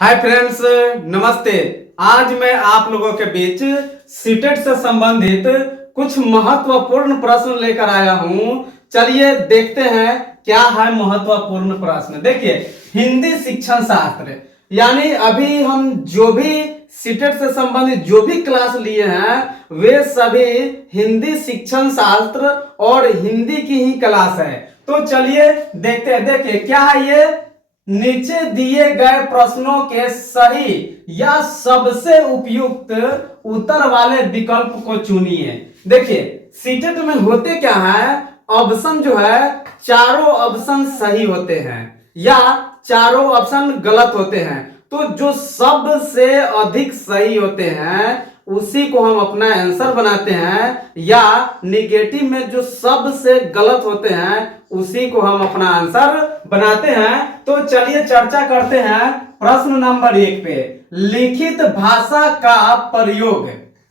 Hi friends, नमस्ते। आज मैं आप लोगों के बीच सीटेट से संबंधित कुछ महत्वपूर्ण प्रश्न लेकर आया हूं। चलिए देखते हैं क्या है महत्वपूर्ण प्रश्न। देखिए, हिंदी शिक्षण शास्त्र यानी अभी हम जो भी सीटेट से संबंधित जो भी क्लास लिए हैं वे सभी हिंदी शिक्षण शास्त्र और हिंदी की ही क्लास है। तो चलिए देखते हैं। देखिए क्या है ये, नीचे दिए गए प्रश्नों के सही या सबसे उपयुक्त उत्तर वाले विकल्प को चुनिए। देखिए सीटेट में होते क्या है, ऑप्शन जो है चारों ऑप्शन सही होते हैं या चारों ऑप्शन गलत होते हैं। तो जो सबसे अधिक सही होते हैं उसी को हम अपना आंसर बनाते हैं, या निगेटिव में जो सबसे गलत होते हैं उसी को हम अपना आंसर बनाते हैं। तो चलिए चर्चा करते हैं प्रश्न नंबर 1 पे। लिखित भाषा का प्रयोग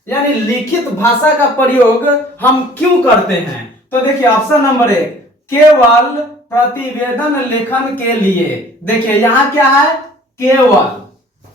यानी लिखित भाषा का प्रयोग हम क्यों करते हैं? तो देखिए ऑप्शन नंबर 1, केवल प्रतिवेदन लेखन के लिए। देखिए यहां क्या है,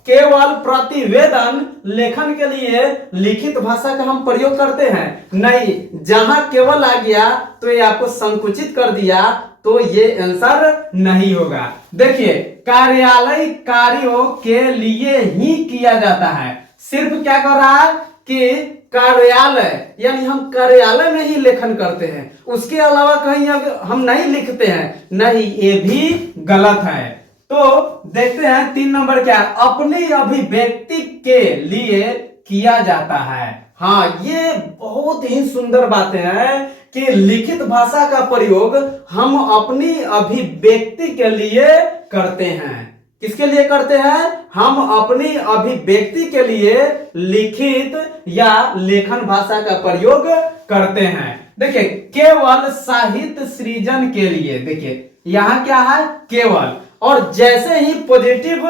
केवल प्रतिवेदन लेखन के लिए लिखित भाषा का हम प्रयोग करते हैं। नहीं, जहां केवल आ गया तो ये आपको संकुचित कर दिया, तो ये आंसर नहीं होगा। देखिए कार्यालय कार्यों के लिए ही किया जाता है। सिर्फ क्या कर रहा है कि कार्यालय यानी हम कार्यालय में ही लेखन करते हैं, उसके अलावा कहीं हम नहीं लिखते हैं। नहीं, ये भी गलत है। तो देखते हैं 3 नंबर क्या है, अपनी अभिव्यक्ति के लिए किया जाता है। हाँ, ये बहुत ही सुंदर बातें हैं कि लिखित भाषा का प्रयोग हम अपनी अभिव्यक्ति के लिए करते हैं। किसके लिए करते हैं? हम अपनी अभिव्यक्ति के लिए लिखित या लेखन भाषा का प्रयोग करते हैं। देखिए केवल साहित्य सृजन के लिए। देखिए यहां क्या है, केवल, और जैसे ही पॉजिटिव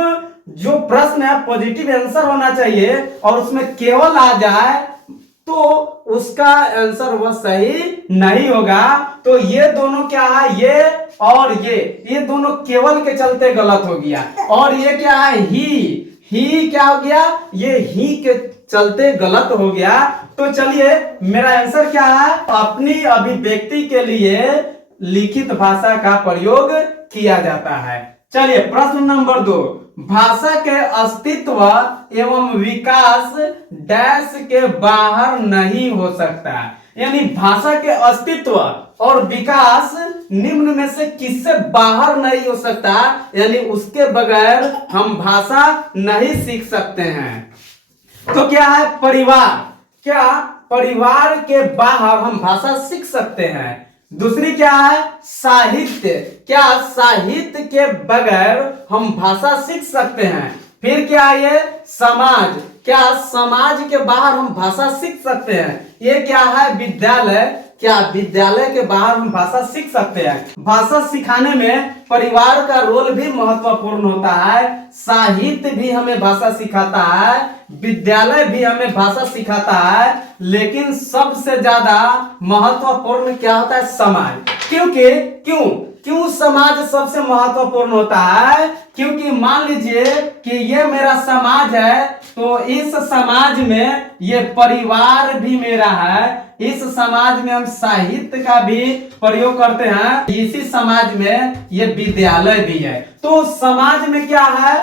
जो प्रश्न है पॉजिटिव आंसर होना चाहिए और उसमें केवल आ जाए तो उसका आंसर वह सही नहीं होगा। तो ये दोनों क्या है, ये और ये दोनों केवल के चलते गलत हो गया। और ये क्या है, ही क्या हो गया, ये ही के चलते गलत हो गया। तो चलिए मेरा आंसर क्या है, अपनी अभिव्यक्ति के लिए लिखित भाषा का प्रयोग किया जाता है। चलिए प्रश्न नंबर 2, भाषा के अस्तित्व एवं विकास डैश के बाहर नहीं हो सकता। यानी भाषा के अस्तित्व और विकास निम्न में से किससे बाहर नहीं हो सकता, यानी उसके बगैर हम भाषा नहीं सीख सकते हैं। तो क्या है, परिवार। क्या परिवार के बाहर हम भाषा सीख सकते हैं? दूसरी क्या है, साहित्य। क्या साहित्य के बगैर हम भाषा सीख सकते हैं? फिर क्या है ये, समाज। क्या समाज के बाहर हम भाषा सीख सकते हैं? ये क्या है, विद्यालय। क्या विद्यालय के बाहर हम भाषा सीख सकते हैं? भाषा सिखाने में परिवार का रोल भी महत्वपूर्ण होता है, साहित्य भी हमें भाषा सिखाता है, विद्यालय भी हमें भाषा सिखाता है, लेकिन सबसे ज्यादा महत्वपूर्ण क्या होता है, समाज। क्योंकि क्यों समाज सबसे महत्वपूर्ण होता है? क्योंकि मान लीजिए कि ये मेरा समाज है, तो इस समाज में ये परिवार भी मेरा है, इस समाज में हम साहित्य का भी प्रयोग करते हैं, इसी समाज में ये विद्यालय भी है। तो समाज में क्या है,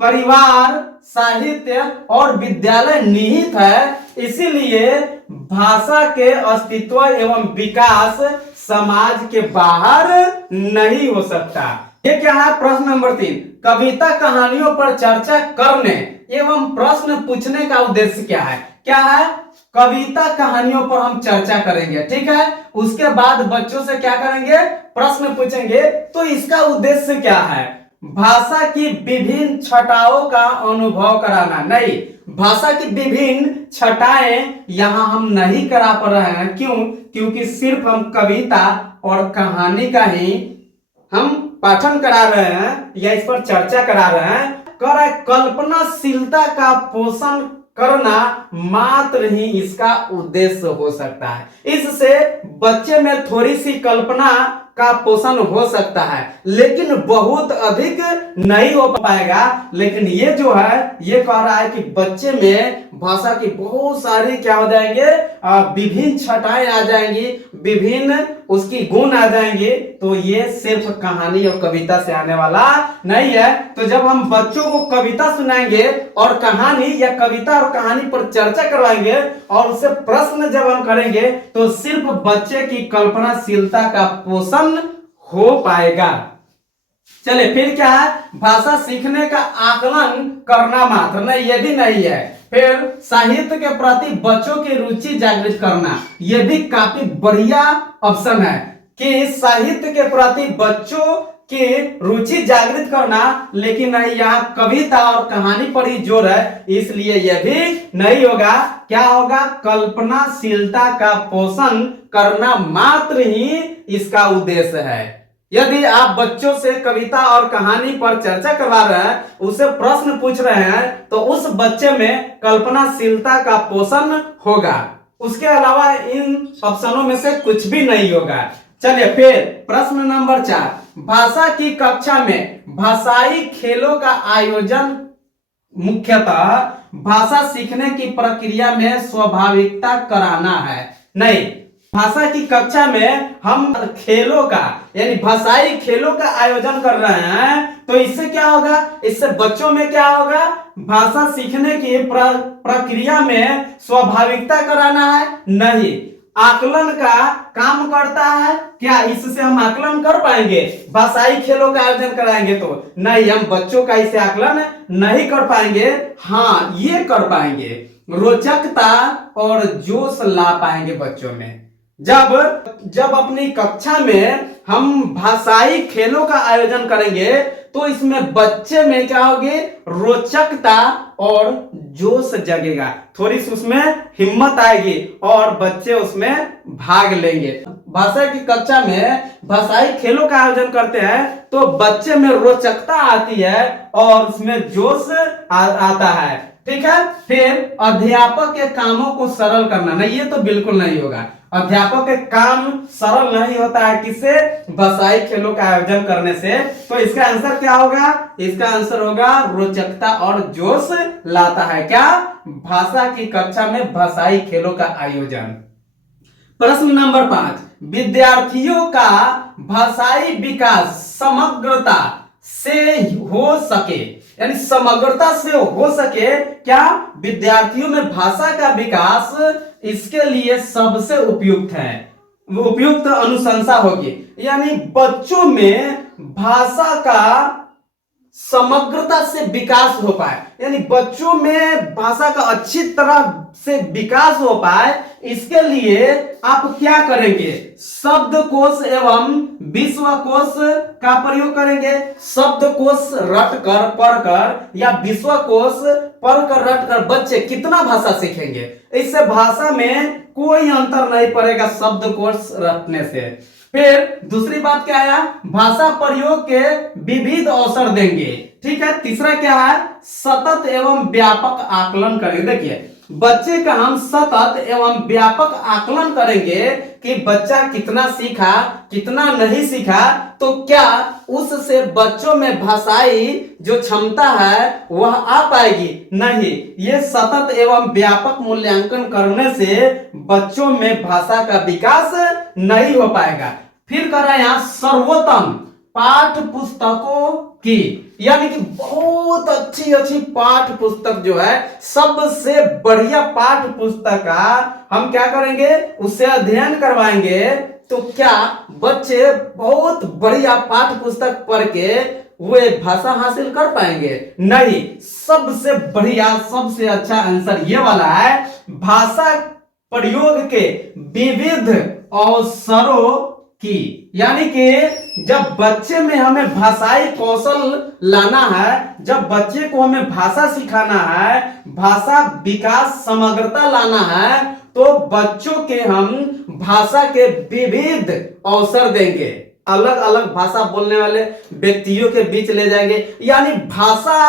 परिवार, साहित्य और विद्यालय निहित है। इसीलिए भाषा के अस्तित्व एवं विकास समाज के बाहर नहीं हो सकता। ये क्या है, प्रश्न नंबर 3, कविता कहानियों पर चर्चा करने एवं प्रश्न पूछने का उद्देश्य क्या है? क्या है, कविता कहानियों पर हम चर्चा करेंगे, ठीक है। उसके बाद बच्चों से क्या करेंगे, प्रश्न पूछेंगे। तो इसका उद्देश्य क्या है, भाषा की विभिन्न छटाओं का अनुभव कराना। नहीं, भाषा की विभिन्न छटाएं यहां हम नहीं करा पा रहे हैं। क्यों? क्योंकि सिर्फ हम कविता और कहानी का ही हम पाठन करा रहे हैं या इस पर चर्चा करा रहे हैं। कल्पनाशीलता का पोषण करना मात्र ही इसका उद्देश्य हो सकता है। इससे बच्चे में थोड़ी सी कल्पना का पोषण हो सकता है, लेकिन बहुत अधिक नहीं हो पाएगा। लेकिन ये जो है ये कह रहा है कि बच्चे में भाषा की बहुत सारी क्या हो जाएंगे, विभिन्न छटाएं आ जाएंगी, विभिन्न उसकी गुण आ जाएंगे। तो ये सिर्फ कहानी और कविता से आने वाला नहीं है। तो जब हम बच्चों को कविता सुनाएंगे और कहानी या कविता और कहानी पर चर्चा करवाएंगे और उससे प्रश्न जब हम करेंगे तो सिर्फ बच्चे की कल्पनाशीलता का पोषण हो पाएगा। चलिए फिर क्या है, भाषा सीखने का आकलन करना मात्र नहीं, ये भी नहीं है। फिर साहित्य के प्रति बच्चों की रुचि जागृत करना, ये भी काफी बढ़िया ऑप्शन है कि साहित्य के प्रति बच्चों की रुचि जागृत करना। लेकिन नहीं, यहाँ कविता और कहानी पर ही जोर है, इसलिए यह भी नहीं होगा। क्या होगा, कल्पनाशीलता का पोषण करना मात्र ही इसका उद्देश्य है। यदि आप बच्चों से कविता और कहानी पर चर्चा करवा रहे हैं, उसे प्रश्न पूछ रहे हैं, तो उस बच्चे में कल्पनाशीलता का पोषण होगा। उसके अलावा इन ऑप्शनों में से कुछ भी नहीं होगा। चलिए फिर प्रश्न नंबर 4, भाषा की कक्षा में भाषाई खेलों का आयोजन मुख्यतः भाषा सीखने की प्रक्रिया में स्वाभाविकता कराना है। नहीं, भाषा की कक्षा में हम खेलों का यानी भाषाई खेलों का आयोजन कर रहे हैं, तो इससे क्या होगा, इससे बच्चों में क्या होगा, भाषा सीखने की प्रक्रिया में स्वाभाविकता कराना है। नहीं, आकलन का काम करता है। क्या इससे हम आकलन कर पाएंगे, भाषाई खेलों का आयोजन कराएंगे तो? नहीं, हम बच्चों का इसे आकलन नहीं कर पाएंगे। हाँ, ये कर पाएंगे, रोचकता और जोश ला पाएंगे बच्चों में। जब अपनी कक्षा में हम भाषाई खेलों का आयोजन करेंगे तो इसमें बच्चे में क्या होगी, रोचकता और जोश जगेगा, थोड़ी सी उसमें हिम्मत आएगी और बच्चे उसमें भाग लेंगे। भाषा की कक्षा में भाषाई खेलों का आयोजन करते हैं तो बच्चे में रोचकता आती है और उसमें जोश आता है। ठीक है। फिर अध्यापक के कामों को सरल करना, नहीं, ये तो बिल्कुल नहीं होगा। अध्यापक के काम सरल नहीं होता है किससे, भाषाई खेलों का आयोजन करने से। तो इसका आंसर क्या होगा, इसका आंसर होगा रोचकता और जोश लाता है। क्या, भाषा की कक्षा में भाषाई खेलों का आयोजन। प्रश्न नंबर 5, विद्यार्थियों का भाषाई विकास समग्रता से हो सके, यानी समग्रता से हो सके, क्या विद्यार्थियों में भाषा का विकास इसके लिए सबसे उपयुक्त है, उपयुक्त अनुशंसा होगी। यानी बच्चों में भाषा का समग्रता से विकास हो पाए, यानी बच्चों में भाषा का अच्छी तरह से विकास हो पाए, इसके लिए आप क्या करेंगे, शब्दकोश एवं विश्वकोश का प्रयोग करेंगे। शब्दकोश रटकर पढ़कर या विश्वकोश पढ़कर रटकर बच्चे कितना भाषा सीखेंगे, इससे भाषा में कोई अंतर नहीं पड़ेगा शब्दकोश रटने से। फिर दूसरी बात क्या है, भाषा प्रयोग के विविध अवसर देंगे। ठीक है। तीसरा क्या है, सतत एवं व्यापक आकलन करेंगे। देखिए, बच्चे का हम सतत एवं व्यापक आकलन करेंगे कि बच्चा कितना सीखा, कितना नहीं सीखा, तो क्या उससे बच्चों में भाषाई जो क्षमता है वह आ पाएगी? नहीं, ये सतत एवं व्यापक मूल्यांकन करने से बच्चों में भाषा का विकास नहीं हो पाएगा। फिर कर रहे हैं यहां सर्वोत्तम पाठ्य पुस्तकों की, यानी कि बहुत अच्छी अच्छी पाठ्य पुस्तक जो है, सबसे बढ़िया पाठ्य पुस्तक का हम क्या करेंगे, उससे अध्ययन करवाएंगे। तो क्या बच्चे बहुत बढ़िया पाठ्य पुस्तक पढ़ के वे भाषा हासिल कर पाएंगे? नहीं, सबसे बढ़िया सबसे अच्छा आंसर ये वाला है, भाषा प्रयोग के विविध अवसरों की। यानी कि जब बच्चे में हमें भाषाई कौशल लाना है, जब बच्चे को हमें भाषा सिखाना है, भाषा विकास समग्रता लाना है, तो बच्चों के हम भाषा के विविध अवसर देंगे, अलग अलग भाषा बोलने वाले व्यक्तियों के बीच ले जाएंगे। यानी भाषा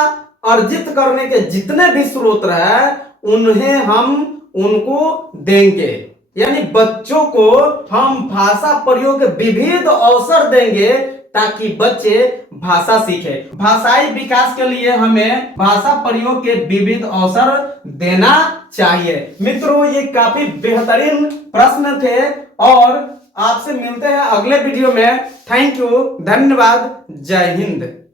अर्जित करने के जितने भी स्रोत है उन्हें हम उनको देंगे। यानी बच्चों को हम भाषा प्रयोग के विविध अवसर देंगे ताकि बच्चे भाषा सीखे। भाषाई विकास के लिए हमें भाषा प्रयोग के विविध अवसर देना चाहिए। मित्रों, ये काफी बेहतरीन प्रश्न थे और आपसे मिलते हैं अगले वीडियो में। थैंक यू, धन्यवाद, जय हिंद।